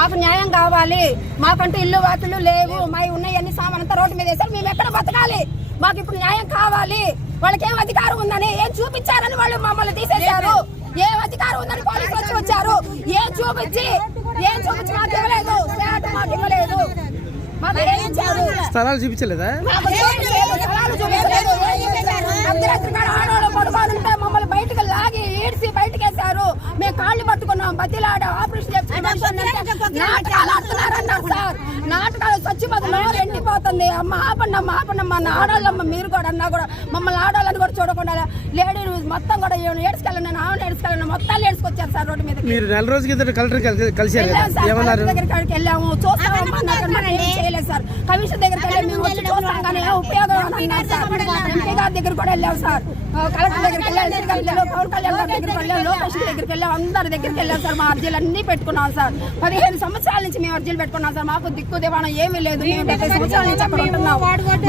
మాకు న్యాయం కావాలి. మాకంటూ ఇల్లు వాతులు లేవు. మా ఉన్నాయన్ని సామాన్ అంతా రోడ్డు మీద వేసారు మేము ఎక్కడ బతకాలి? మాకు ఇప్పుడు న్యాయం కావాలి. వాళ్ళకి ఏం అధికారం ఉందని ఏం చూపించారని వాళ్ళు మమ్మల్ని తీసేశారు. ఏం అధికారం ఉందని పోలీసులు వచ్చి వచ్చారు. ఏం చూపించి ఏం చూపించి మాకు ఇవ్వలేదు. మాకు ఇవ్వలేదు. స్థలాలు చూపించలేదు, స్థలాలు చూపించలేదు. అర్ధరాత్రి కాడ ఆడవాళ్ళు పడుకొని ఉంటే మమ్మల్ని బయటకు లాగి ఈడ్చి బయటకు వేశారు మేము కాళ్ళు పట్టుకున్నాం బతిలాడ ఆపరేషన్ చేసుకున్నాం నాటకాలు ఆడుతున్నారన్నారు సార్. నాటకాలు చచ్చిపోతున్నా ఎండిపోతుంది. అమ్మ ఆపండి అమ్మ ఆపండి అమ్మ ఆడాలమ్మ మీరు కూడా అన్నా కూడా మమ్మల్ని ఆడాలని కూడా చూడకుండా లేడీ మొత్తం కూడా ఏడ్చుకెళ్ళండి ఆమెను ఏడ్చుకెళ్ళండి మొత్తాలు ఏడ్చుకొచ్చారు సార్ రోడ్డు మీద మీరు నెల రోజు కింద కలెక్టర్ కలిసి- కలిశారు కదా? వెళ్ళాం సార్ ఏమన్నారు? కలెక్టర్ దగ్గరికి వెళ్ళాము. చూస్తామమ్మా చేయలేదు సార్. కమిషన్ దగ్గరికి వెళ్ళి మేము వచ్చి చూస్తాం కానీ ఉపయోగం అని అన్నారు సార్? గారి దగ్గర కూడా వెళ్ళాం సార్. కలెక్టర్ దగ్గరికి వెళ్ళాం ఎస్పీ గారికి వెళ్ళాం పవన్ కళ్యాణ్ గారి దగ్గరికి వెళ్ళాం లోకేష్ దగ్గరికి వెళ్ళాం అందరి దగ్గరికి వెళ్ళాం సార్. మా అర్జీలు అన్ని పెట్టుకున్నాం సార్. పదిహేను సంవత్సరాల నుంచి మేము అర్జీలు పెట్టుకున్నాం సార్. మాకు దిక్కు దివాణం ఏమీ లేదు. మేము డెబ్బై సంవత్సరాల నుంచి అక్కడ ఉంటున్నాం.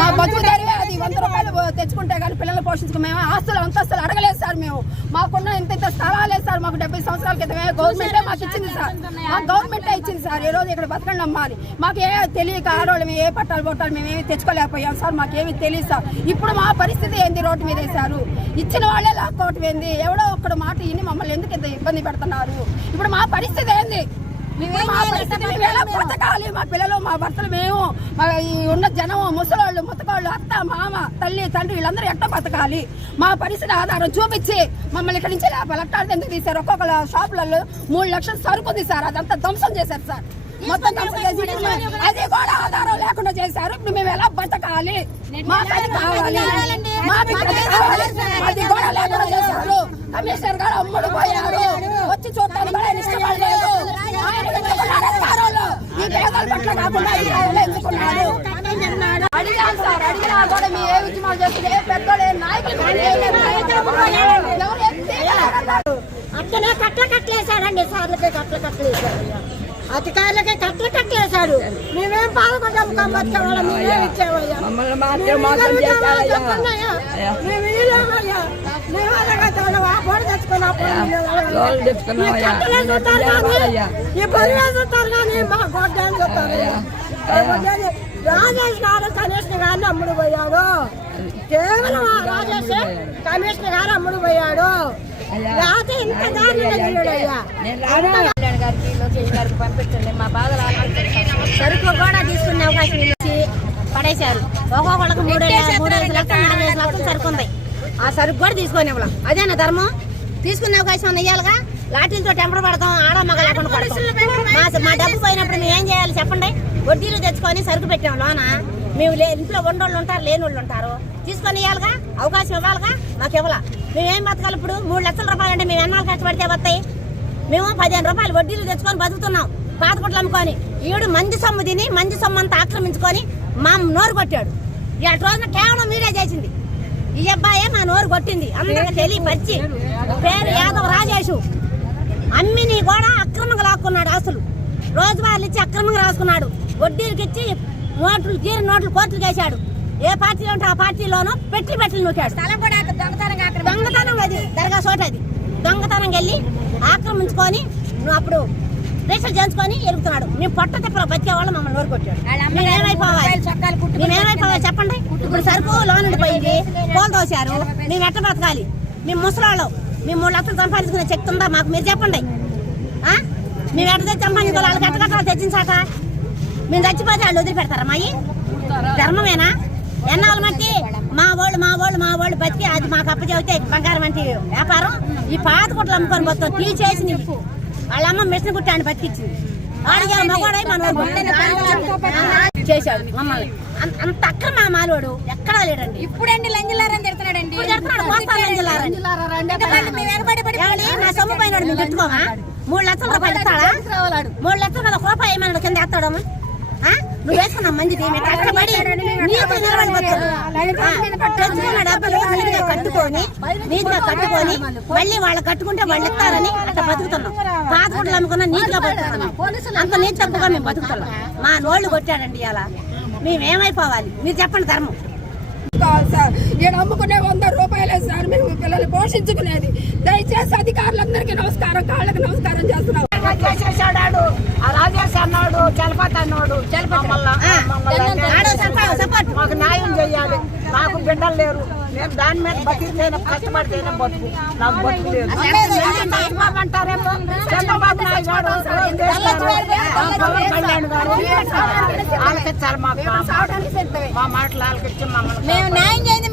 మా బతుకు అది. వంద రూపాయలు తెచ్చుకుంటే కానీ పిల్లలు పోషించుకు మేము ఆస్తులు అంతస్తులు అడగలేదు సార్ మేము. మాకున్న ఇంత ఇంత స్థలాలే సార్. మాకు డెబ్బై సంవత్సరాల క్రితమే గవర్నమెంటే మాకు ఇచ్చింది సార్. మా గవర్నమెంటే ఇచ్చింది సార్. ఈ రోజు ఇక్కడ బతకండి అమ్మాలి మాకు ఏ తెలియక ఆడవాళ్ళు మేము ఏ పట్టాలు పొట్టాలు మేము ఏమి తెచ్చుకోలేకపోయాం సార్. మాకేమీ తెలియదు సార్. ఇప్పుడు మా పరిస్థితి ఏంది రోడ్డు మీద వేశారు? ఇచ్చిన వాళ్ళే లాక్కోవటం ఏంది ఎవడో ఒక్కడ మాట విని మమ్మల్ని ఎందుకు ఇంత ఇబ్బంది పెడుతున్నారు? ఇప్పుడు మా పరిస్థితి ఏంది? మా బ్రతకాలి మా పిల్లలు మా భర్తలు మేము మా ఈ ఉన్న జనం ముసలోళ్ళు ముతకాళ్ళు అత్త మామ తల్లి తండ్రి వీళ్ళందరూ ఎట్ట బతకాలి? మా పరిస్థితి ఆధారం చూపించి మమ్మల్ని ఇక్కడి నుంచి లెట్టాడు ఎందుకు తీశారు? ఒక్కొక్క షాపులలో మూడు లక్షలు సరుకు తీశారు అదంతా ధ్వంసం చేశారు సార్. మొత్తం అది కూడా ఆధారం లేకుండా చేశారు. ఇప్పుడు మేము ఎలా బతకాలి? కావాలి. అది కూడా లేకుండా చేశారు. కమిషనర్ గారు అమ్ముడు పోయారు. వచ్చి చూడటానికి కూడా ఇష్టపడలేదు? ఈ పేదల పట్ల కాకుండా సార్ అడిగినా కూడా మీ ఏ ఉద్యమాలు చేస్తుంది ఏ పెద్దోళ్ళు ఏ నాయకులు కూడా ఏం లేదు. ఎవరు ఏం చేయలేరన్నారు. అట్లనే కట్ల కట్టలేశాడండి సార్లకి కట్ల కట్టలేశాడు అధికారులకి కట్ల కట్టలేశాడు మేమేం పాల్గొంటాం కమ్మత్త వాళ్ళ మేమేం. ఆ పొడి పొడి చూస్తారు కానీ, మా చూస్తారు? రాజేష్ గారు కమిషనర్ గారిని అమ్ముడు పోయాడు. కేవలం ఆ రాజేష్ కమిషనర్ గారు అమ్ముడు పోయాడు. లేకపోతే ఇంత దారుణంగా చేయడయ్యా కళ్యాణ్ గారికి పంపించండి మా బాధలు సరుకు కూడా తీసుకునే అవకాశం ఇచ్చి పడేశారు. ఒక్కొక్కళ్ళకి మూడు మూడు ఐదు లక్షలు నాలుగు ఐదు లక్షలు సరుకు ఉంది. ఆ సరుకు కూడా తీసుకొని ఇవ్వడం అదేనా ధర్మం. తీసుకునే అవకాశం ఉంది. ఇయ్యాలిగా. లాఠీలతో టెంపర్ పడతాం. ఆడ మగ లేకుండా మా డబ్బు పోయినప్పుడు మేము ఏం చేయాలి చెప్పండి? వడ్డీలు తెచ్చుకొని సరుకు పెట్టాం లోన? మేము లే ఇంట్లో ఉండోళ్ళు ఉంటారు లేని వాళ్ళు ఉంటారు. తీసుకొని ఇవ్వాలిగా అవకాశం ఇవ్వాలిగా. మాకు ఇవ్వాల. మేమేం బతకాలి ఇప్పుడు? మూడు లక్షల రూపాయలు అంటే మేము ఎన్నాళ్ళు కష్టపడితే వస్తాయి మేము పదిహేను రూపాయలు వడ్డీలు తెచ్చుకొని బతుకుతున్నాం. పాత గుడ్లు అమ్ముకొని ఈడు మంది సొమ్ము తిని మంది సొమ్ము అంతా ఆక్రమించుకొని మా నోరు కొట్టాడు. ఈ రోజున కేవలం మీరే చేసింది. ఈ అబ్బాయే మా నోరు కొట్టింది. అందరికి తెలియపరిచి పేరు యాదవ్ రాజేషు. అమ్మిని కూడా అక్రమంగా లాక్కున్నాడు ఆస్తులు. రోజువారీలు ఇచ్చి అక్రమంగా రాసుకున్నాడు. వడ్డీలకి ఇచ్చి నోట్లు తీరి నోట్లు కోర్టులు వేశాడు ఏ పార్టీలో ఉంటే ఆ పార్టీలోనూ పెట్టి పెట్టి నూకాడు. దొంగతనం అది. దర్గా చోట అది. దొంగతనం వెళ్ళి ఆక్రమించుకొని నువ్వు అప్పుడు రిజిస్టర్ చేయించుకొని ఎరుగుతున్నాడు. మేము పొట్ట తిప్పలో బతికే వాళ్ళు మమ్మల్ని నోరుకొచ్చాడు మేము ఏమైపోవాలి? మేము ఏమైపోవాలి చెప్పండి? ఇప్పుడు సరుకు లోన్ ఉండిపోయింది. పోలు తోశారు మేము ఎట్ట బ్రతకాలి మేము ముసలాళ్ళు. మేము మూడు లక్షలు సంపాదించుకునే శక్తి ఉందా? మాకు మీరు చెప్పండి? మేము ఎట్ట తెచ్చి సంపాదించుకోవాలి? వాళ్ళకి ఎట్ట కట్టాలి తెచ్చించాక మేము చచ్చిపోతే వాళ్ళు వదిలిపెడతారా మాయి? ధర్మమేనా? ఎన్నాళ్ళు మట్టి? మా వాళ్ళు మా వాళ్ళు బతికి అది మాకు అప్పచెబితే బంగారం అంటే వ్యాపారం? ఈ పాత కుట్లు అమ్ముకొని పోతాం టీ చేసి నీకు వాళ్ళ అమ్మ మిషన్ కుట్టాన్ని బతికిచ్చింది. వాడికి మగవాడై మన చేశాడు మమ్మల్ని. అంత- అక్రమ మా మాలోడు ఎక్కడా లేడండి. ఇప్పుడండి లంజలారని తిడుతున్నాడండి. ఇప్పుడు మోస్తాను లంజలారని. ఏమండి? నా సొమ్ము పైన మూడు లక్షల రూపాయలు ఇస్తాడా? మూడు లక్షలు కదా రూపాయి ఏమన్నా కింద ఎత్తాడమ్మా? నువ్వు మంది కష్టపడి తెచ్చుకున్న డబ్బులు నీట్గా కట్టుకొని నీట్గా కట్టుకొని మళ్ళీ వాళ్ళు కట్టుకుంటే వాళ్ళు ఇస్తారని అట్లా బతుకుతున్నాం. పాత గుడ్లు అమ్ముకున్నా నీట్గా బతుకుతున్నాం. అంత నీట్ తప్పుగా మేము బతుకుతున్నాం. మా నోళ్ళు కొట్టాడండి ఇలా మేమేమైపోవాలి? మీరు చెప్పండి ధర్మం. సార్ నేను అమ్ముకునే వంద రూపాయలే సార్ మేము పిల్లలు పోషించుకునేది. దయచేసి అధికారులందరికీ నమస్కారం కాళ్ళకి నమస్కారం చేస్తున్నాం. రాజేష్ అన్నాడు చలపతి అన్నాడు మాకు న్యాయం చేయాలి. నాకు బిడ్డలు లేరు. నేను దాని మీద కష్టపడితేనే బతుకు. నాకు బతుకు లేదు. చంద్రబాబు అంటారేమో చంద్రబాబు నాయుడు గారు రోజు చేస్తారు. ఆ పవన్ కళ్యాణ్ గారు ఆలకించాలి మాకు మా మాటలు ఆలకించి మమ్మల్ని మేము న్యాయం చేయండి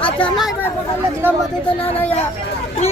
आता नाही